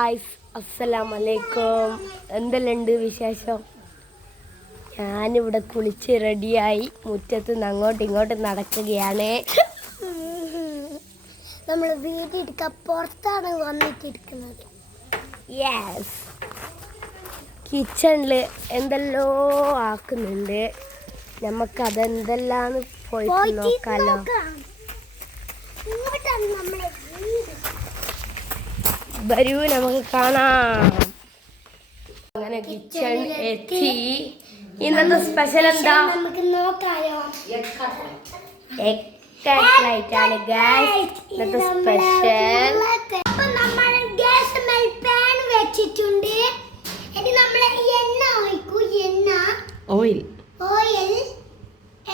അസ്സലാമലൈക്കും. എന്തെല്ലാം വിശേഷം? ഞാനിവിടെ കുളിച്ച് റെഡിയായി മുറ്റത്ത് നിന്ന് അങ്ങോട്ടും ഇങ്ങോട്ടും നടക്കുകയാണ്. നമ്മൾ വീട്ടിൽ പുറത്താണ് വന്നിട്ടിരിക്കുന്നത്. യെസ്, കിച്ചണിൽ എന്തെല്ലോ ആക്കുന്നുണ്ട്. നമുക്കതെന്തെല്ലാം പോയിട്ട് നോക്കാലോ. വരൂ, നമുക്ക് കാണാം. അങ്ങനെ കിച്ചൺ എത്തി. ഇന്നത്തെ സ്പെഷ്യൽ എന്താ? നമുക്ക് നോക്കാലോ. എഗ് കട്ട്ലൈറ്റ് ആണ് ഗൈസ് ഇന്നത്തെ സ്പെഷ്യൽ. നമ്മൾ ഗ്യാസ് മേൽ പാൻ വെച്ചിട്ടുണ്ട്. ഇനി നമ്മൾ എണ്ണ ഒഴിക്കൂ. ഓയിൽ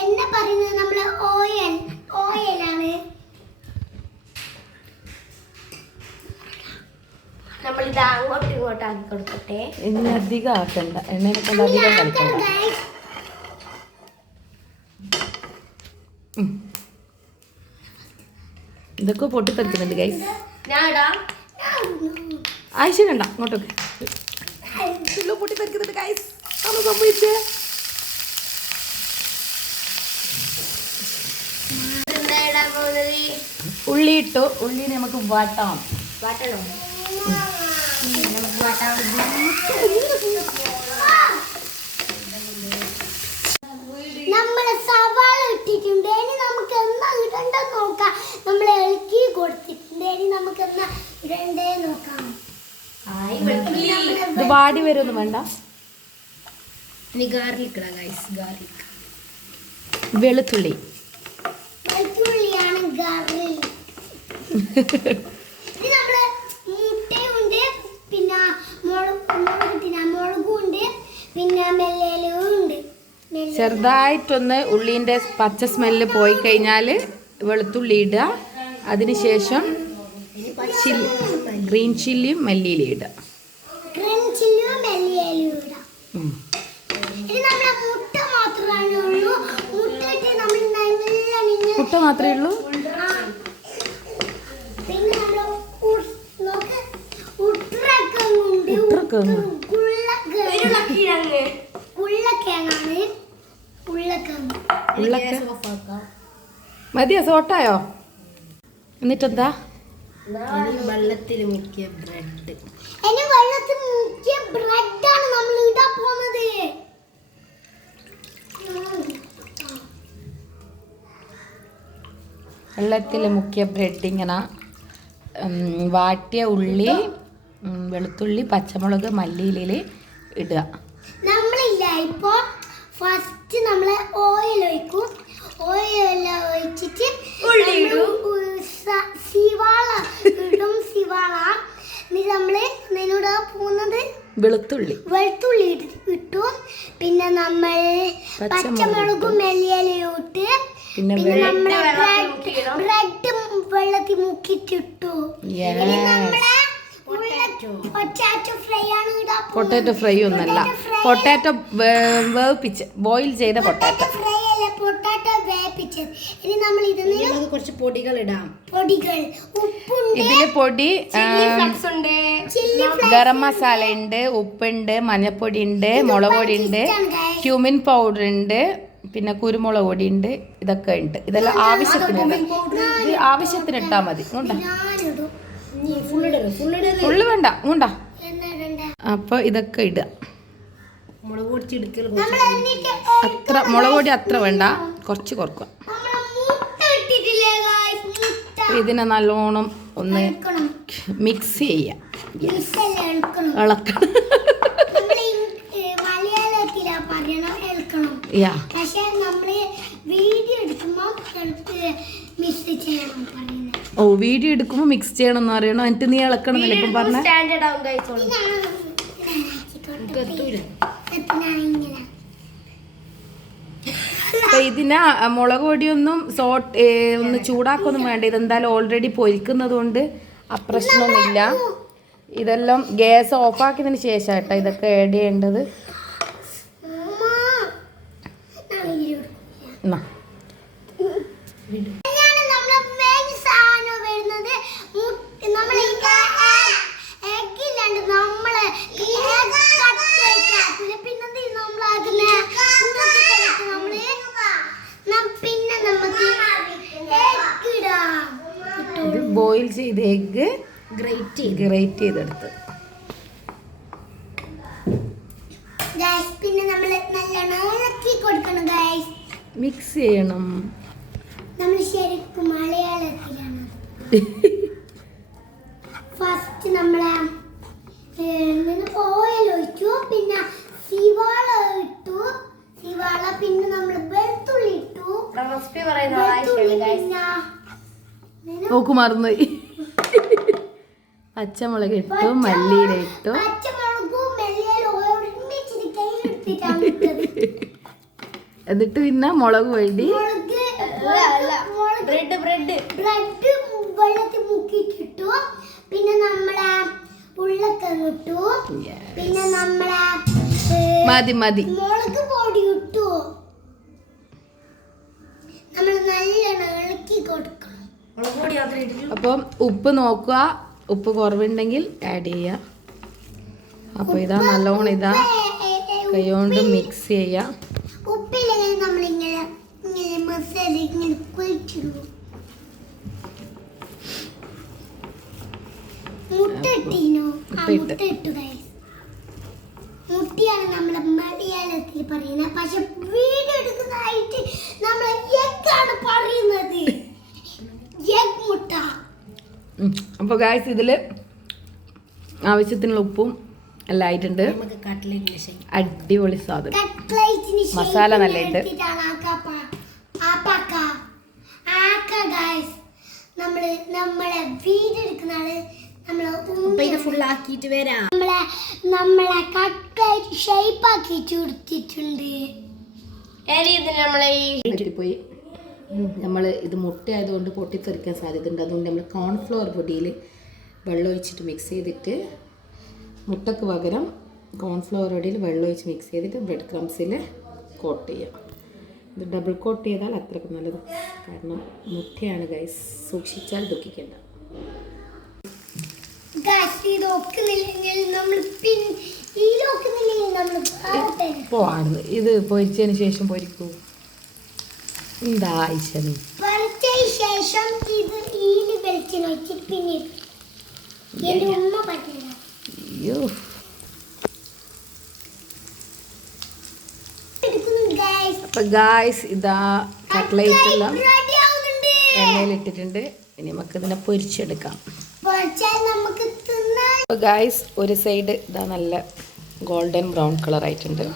എണ്ണ പറയുന്നത് നമ്മൾ ഓയിലാണ്. നമ്മളിത് അങ്ങോട്ടും ഇങ്ങോട്ടും ആക്കി കൊടുക്കട്ടെ. എണ്ണ അധികം ആക്കണ്ട, എണ്ണയെ കൊണ്ട് അധികം കളിക്കണ്ട. ഇതൊക്കെ പൊട്ടിത്തെറിക്കുന്നുണ്ട് ഗൈസ്. ആയിഷ കണ്ട അങ്ങോട്ടൊക്കെ പൊട്ടിത്തെറിക്കുന്നുണ്ട് ഗൈസ്. ആണ് സംഭവിച്ചേ. ഉള്ളി ഇട്ടു. ഉള്ളി നമുക്ക് വാട്ടണം. നമ്മള് സവാള ഇട്ടിട്ടുണ്ട്. ഇനി നമുക്ക് എന്നാ ഇടണ്ടെന്ന് നോക്കാം. നമ്മൾ ഇളക്കി കൊടുത്തിട്ടുണ്ട്. ഇനി നമുക്ക് എന്നാ ഇടണ്ടേ നോക്കാം. ഇത് വാടി വരുമൊന്നും വേണ്ട. ഇനി ഗാർലിക് ഇടാം ഗൈസ്. Garlic, വെളുത്തുള്ളിയാണ് garlic. ഇനി നമ്മള് മുട്ടയുണ്ട്, പിന്നെ മുളകുണ്ട്, പിന്നെ മെല്ലേലും ഉണ്ട്. ചെറുതായിട്ടൊന്ന് ഉള്ളിൻ്റെ പച്ച സ്മെല്ല് പോയി കഴിഞ്ഞാൽ വെളുത്തുള്ളി ഇടുക. അതിനുശേഷം ഗ്രീൻ ചില്ലിയും മല്ലിയിലും ഇടുക. മുട്ട മാത്രമേ ഉള്ളൂ. മതിയോ? സോട്ടായോ? എന്നിട്ടെന്താ? വെള്ളത്തിൽ മുക്കിയ ബ്രെഡ്. ബ്രെഡാണ് നമ്മൾ ഇടാൻ പോകുന്നത്. വെള്ളത്തിൽ മുക്കിയ ബ്രെഡ് ഇങ്ങനെ വാട്ടിയ ഉള്ളി, വെളുത്തുള്ളി, പച്ചമുളക്, മല്ലിയില ഇടുക. നമ്മളില്ല ഇപ്പൊ ഫസ്റ്റ് നമ്മൾ ഓയിൽ ഒഴിക്കും. ഓയിലെല്ലാം ഒഴിച്ചിട്ട് സവാള നമ്മള് ഇതിനോട് പോകുന്നത് വെളുത്തുള്ളി ഇട്ടു. പിന്നെ നമ്മൾ പച്ചമുളകും മല്ലിയിലയും ഇട്ട്, പിന്നെ നമ്മള് ബ്രെഡ് വെള്ളത്തിൽ മുക്കിട്ടിട്ടു. പൊട്ടാറ്റോ ഫ്രൈ ഒന്നല്ല, പൊട്ടാറ്റോ വേവിപ്പിച്ച് ബോയിൽ ചെയ്ത പൊട്ടാറ്റോ. ഇനി നമ്മൾ ഇതിന് കുറച്ച് പൊടികൾ ഇടാം. ഇതില് പൊടി ഗരം മസാല ഉണ്ട്, ഉപ്പുണ്ട്, മഞ്ഞപ്പൊടി ഉണ്ട്, മുളക് പൊടി ഉണ്ട്, ക്യൂമിൻ പൗഡർ ഉണ്ട്, പിന്നെ കുരുമുളക് പൊടി ഉണ്ട്. ഇതൊക്കെ ഉണ്ട്. ഇതെല്ലാം ആവശ്യത്തിന് ഇട്ടാൽ മതി. ഫുള്ള് വേണ്ട, കൊണ്ടാ. അപ്പൊ ഇതൊക്കെ ഇടുക. അത്ര മുളക് പൊടി അത്ര വേണ്ട, കുറച്ച് കുറക്കുക. ഇതിനെ നല്ലോണം ഒന്ന് മിക്സ് ചെയ്യാം. ഇളക്കണം. ഓ, വീഡിയോ എടുക്കുമ്പോ മിക്സ് ചെയ്യണം എന്ന് പറയണോ? എന്നിട്ട് നീ ഇളക്കണം എന്നല്ലേ ഇപ്പം പറഞ്ഞ. അപ്പൊ ഇതിന് മുളക് പൊടിയൊന്നും ഒന്ന് ചൂടാക്കൊന്നും വേണ്ട. ഇതെന്തായാലും ഓൾറെഡി പൊരിക്കുന്നത് കൊണ്ട് ആ പ്രശ്നമൊന്നുമില്ല. ഇതെല്ലാം ഗ്യാസ് ഓഫാക്കിയതിന് ശേഷം കേട്ടോ ഇതൊക്കെ ആഡ് ചെയ്യേണ്ടത്. എന്നാ നമ്മൾ ഇത് എഗ്ഗ് ഗ്രേറ്റ് ചെയ്തെടുത്ത്. ഗൈസ് പിന്നെ നമ്മൾ നല്ലോണം ഇളക്കി കൊടുക്കണം ഗൈസ്. മിക്സ് ചെയ്യണം. നമ്മൾ ശരിക്കും മലയാളത്തിലാണ്. ഫസ്റ്റ് നമ്മളെ ഓയിൽ ഒഴിച്ചു, പിന്നെ സവാള ഇട്ടു, പിന്നെ നമ്മൾ വെളുത്തുള്ളി ഇട്ടു. നോക്കു മറന്നുപോയി. പച്ചമുളക് ഇട്ടു, മല്ലിയില ഇട്ടു, എന്നിട്ട് പിന്നെ മുളക് വഴുതി ബ്രെഡ് വെള്ളത്തിൽ മുക്കിയിട്ടിട്ടു. പിന്നെ നമ്മളെ ഉരുളക്കിഴങ്ങിട്ടു, പിന്നെ നമ്മളെ മതി മുളക് പൊടി ഇട്ടു. നമ്മൾ നല്ലോണം ഇളക്കി കൊടുക്കണം. അപ്പം ഉപ്പ് നോക്കുക, ഉപ്പ് കുറവുണ്ടെങ്കിൽ ആഡ് ചെയ്യുക. അപ്പോൾ ഇതാ നല്ലോണം ഇതാ കൈകൊണ്ട് മിക്സ് ചെയ്യുക. ഉപ്പില്ലെങ്കിൽ നമ്മളിങ്ങനെ മസാല ഇങ്ങനെ കുഴിച്ചിടും. മുട്ട ഇട്ടീനോ? മുട്ട ഇട്ടു ഗൈസ്. മുട്ടയാണ് നമ്മളെ മലയാളത്തിൽ പറയുന്നത്, പക്ഷെ വീഡിയോ എടുക്കുന്നതായിട്ട് നമ്മൾ എഗ്ഗാണ് പറയുന്നത്. എഗ് മുട്ട. അപ്പോൾ ഗായ്സ് ഇതിൽ ആവശ്യത്തിനുള്ള ഉപ്പും എല്ലാം ആയിട്ടുണ്ട്. അടിപൊളി സാധനം. മസാല നല്ല ഉണ്ട്. നമ്മളെ വീഡിയോ എടുക്കുന്ന ആള് ഫുള്ളാക്കിയിട്ട് വരാം. നമ്മളെ കട്ട്ലേറ്റ് ഷേപ്പ് ആക്കിയിട്ട് കൊടുത്തിട്ടുണ്ട്. പോയി നമ്മൾ ഇത് മുട്ട ആയതുകൊണ്ട് പൊട്ടിത്തെറിക്കാൻ സാധ്യതയുണ്ട്. അതുകൊണ്ട് നമ്മൾ കോൺഫ്ലവർ പൊടിയിൽ വെള്ളം ഒഴിച്ചിട്ട് മിക്സ് ചെയ്തിട്ട്, മുട്ടക്ക് പകരം കോൺഫ്ലവർ പൊടിയിൽ വെള്ളം ഒഴിച്ച് മിക്സ് ചെയ്തിട്ട് ബ്രെഡ് ക്രംസിൽ കോട്ട് ചെയ്യാം. ഇത് ഡബിൾ കോട്ട് ചെയ്താൽ അത്രയ്ക്ക് നല്ലത്. കാരണം മുട്ടയാണ് ഗൈസ്, സൂക്ഷിച്ചാൽ ദുഃഖിക്കേണ്ട. പോവാണ് ഇത് പൊരിച്ചതിന് ശേഷം പൊരിക്കൂ. എന്താ ശേഷം ഇത് ഈന് വെളിച്ചെണ്ണ ഒഴിച്ച് പിന്നെ എന്റെ ഉമ്മ പറ്റില്ല. അയ്യോ അപ്പൊ ഗായ്സ് ഇതാ കട്ട്ലേറ്റ് എല്ലാം എണ്ണയിലിട്ടിട്ടുണ്ട്. ഇനി നമുക്ക് ഇതിനെ പൊരിച്ചെടുക്കാം. അപ്പോൾ ഗായ്സ് ഒരു സൈഡ് ഇതാ നല്ല ഗോൾഡൻ ബ്രൗൺ കളർ ആയിട്ടുണ്ട്.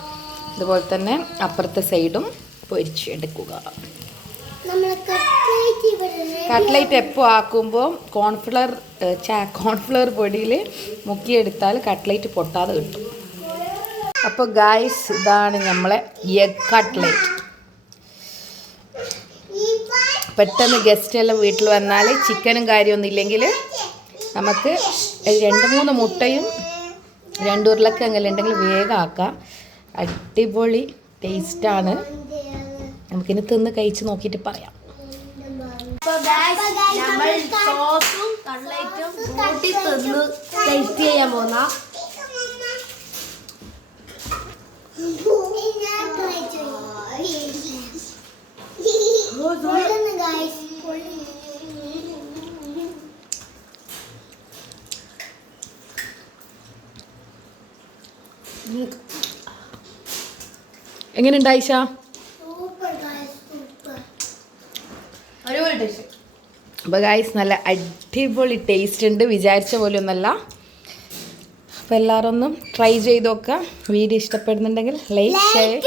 അതുപോലെ തന്നെ അപ്പുറത്തെ സൈഡും പൊരിച്ചെടുക്കുക. കട്ട്ലേറ്റ് എപ്പോൾ ആക്കുമ്പോൾ കോൺഫ്ലവർ പൊടിയിൽ മുക്കിയെടുത്താൽ കട്ട്ലേറ്റ് പൊട്ടാതെ കിട്ടും. അപ്പോൾ ഗായ്സ് ഇതാണ് നമ്മളെ എഗ് കട്ട്ലേറ്റ്. പെട്ടെന്ന് ഗസ്റ്റ് എല്ലാം വീട്ടിൽ വന്നാൽ ചിക്കനും കാര്യമൊന്നും ഇല്ലെങ്കിൽ നമുക്ക് 2-3 മുട്ടയും 2 ഉരുളക്കിഴങ്ങെല്ലാം ഉണ്ടെങ്കിൽ വേഗം ആക്കാം. അടിപൊളി ടേസ്റ്റാണ്. നമുക്കിനി തിന്ന് കഴിച്ച് നോക്കിയിട്ട് പറയാം. നമ്മൾ സോസും കട്ട്ലേറ്റും കൂട്ടി തിന്ന് ടേസ്റ്റ് ചെയ്യാൻ പോകുന്ന എങ്ങനെയുണ്ട് ആയിഷ? അപ്പോൾ ഗായ്സ് നല്ല അടിപൊളി ടേസ്റ്റ് ഉണ്ട്. വിചാരിച്ച പോലെ ഒന്നല്ല. അപ്പോൾ എല്ലാവരും ഒന്നും ട്രൈ ചെയ്ത് നോക്കുക. വീഡിയോ ഇഷ്ടപ്പെടുന്നുണ്ടെങ്കിൽ ലൈക്ക് ഷെയർ